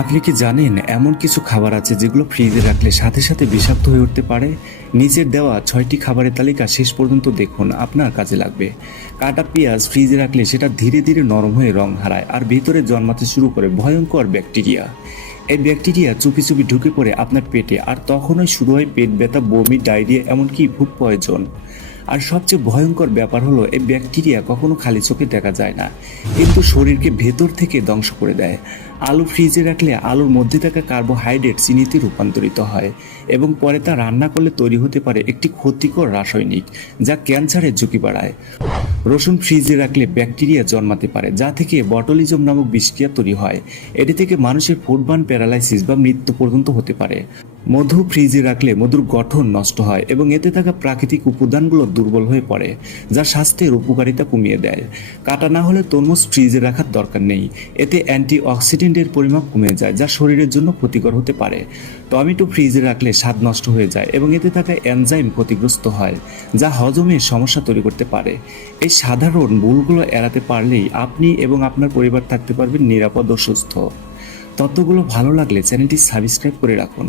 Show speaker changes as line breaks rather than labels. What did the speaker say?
আপনি কি জানেন, এমন কিছু খাবার আছে যেগুলো ফ্রিজে রাখলে সাথে সাথে বিষাক্ত হয়ে উঠতে পারে? নিচের দেওয়া ছয়টি খাবারের তালিকা শেষ পর্যন্ত দেখুন, আপনার কাজে লাগবে। কাটা পেঁয়াজ ফ্রিজে রাখলে সেটা ধীরে ধীরে নরম হয়ে রং হারায় আর ভেতরে জন্মাতে শুরু করে ভয়ঙ্কর ব্যাকটেরিয়া। এই ব্যাকটেরিয়া চুপি চুপি ঢুকে পড়ে আপনার পেটে আর তখনই শুরু হয় পেট ব্যথা, বমি, ডায়রিয়া, এমনকি ফুড পয়জন। আর সবচেয়ে ভয়ঙ্কর ব্যাপার হলো, এই ব্যাকটেরিয়া কখনো খালি চোখে দেখা যায় না। কিন্তু শরীরকে ভেতর থেকে ধ্বংস করে দেয়। আলু ফ্রিজে রাখলে আলুর মধ্যে থাকা কার্বোহাইড্রেট চিনিতে রূপান্তরিত হয় এবং পরে তা রান্না করলে তৈরি হতে পারে একটি ক্ষতিকর রাসায়নিক, যা ক্যান্সারের ঝুঁকি বাড়ায়। রসুন ফ্রিজে রাখলে ব্যাকটেরিয়া জন্মাতে পারে, যা থেকে বটলিজম নামক বিষক্রিয়া তৈরি হয়। এটি থেকে মানুষের ফুডবার্ন প্যারালাইসিস বা মৃত্যু পর্যন্ত হতে পারে। মধু ফ্রিজে রাখলে মধুর গঠন নষ্ট হয় এবং এতে থাকা প্রাকৃতিক উপাদানগুলো দুর্বল হয়ে পড়ে, যা স্বাস্থ্যের উপকারিতা কমিয়ে দেয়। কাটা না হলে তরমুজ ফ্রিজে রাখার দরকার নেই। এতে অ্যান্টি অক্সিডেন্টের পরিমাণ কমে যায়, যা শরীরের জন্য ক্ষতিকর হতে পারে। টমেটো ফ্রিজে রাখলে স্বাদ নষ্ট হয়ে যায় এবং এতে থাকা এনজাইম ক্ষতিগ্রস্ত হয়, যা হজমে সমস্যা তৈরি করতে পারে। এই সাধারণ ভুলগুলো এড়াতে পারলেই আপনি এবং আপনার পরিবার থাকতে পারবেন নিরাপদ ও সুস্থ। তথ্যগুলো ভালো লাগলে চ্যানেলটি সাবস্ক্রাইব করে রাখুন।